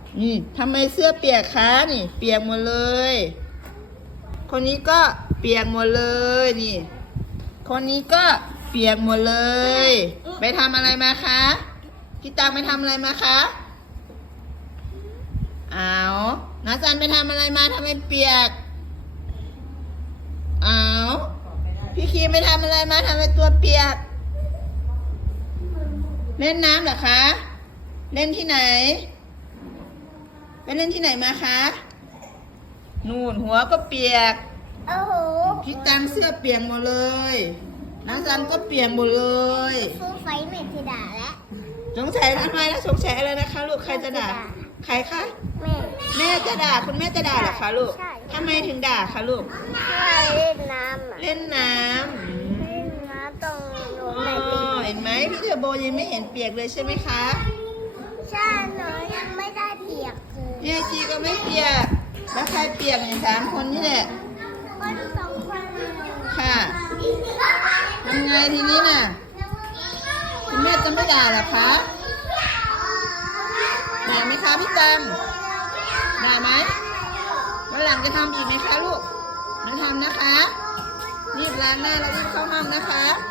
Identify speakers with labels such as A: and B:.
A: นี่ทำไมเสื้อเปียกคะนี่เปียกหมดเลยคนนี้ก็เปียกหมดเลยนี่คนนี้ก็เปียกหมดเลยไปทำอะไรมาคะพี่ตังไปทำอะไรมาคะอ้าวน้าจันไปทำอะไรมาทำไมเปียกอ้าวพี่คีมไปทำอะไรมาทำไมตัวเปียกเล่นน้ำเหรอคะเล่นที่ไหนไปเล่นที่ไหนมาคะนู่นหัวก็เปียก
B: โอ้โห
A: พี่ตังเสื้อเปียกหมดเลยน้าจันก็เปียกหมดเลย
B: ฟูไฟเมทธิดาแล้ว
A: สงสัยทำไมนะสงสัยอะไรนะคะลูกใครจะด่าใครคะแม่จะด่าคุณแม่จะด่าเหรอคะลูกทำไมถึงด่าคะลูก
B: เล่นน้ำ
A: เล่นน้
B: ตรงหนูไหน
A: ำเห็นไหมพี่เทอร์โบยังไม่เห็นเปียกเลยใช่ไหมคะ
B: ใช่หนูยังไม่ได้เปียกเลย
A: ยายจีก็ไม่เปียกแล้วใครเปียกเนี่ย3 คนนี่แหละ
B: คน2 คน
A: ค่ะทำไงทีนี้น่ะคุณแม่จะไม่ด่าหรอคะด่าไหมคะพี่ตังด่าไหมวันหลังจะทำอีกไหมคะลูกมาทำนะคะรีบล้างหน้าแล้วรีบเข้าห้องนะคะ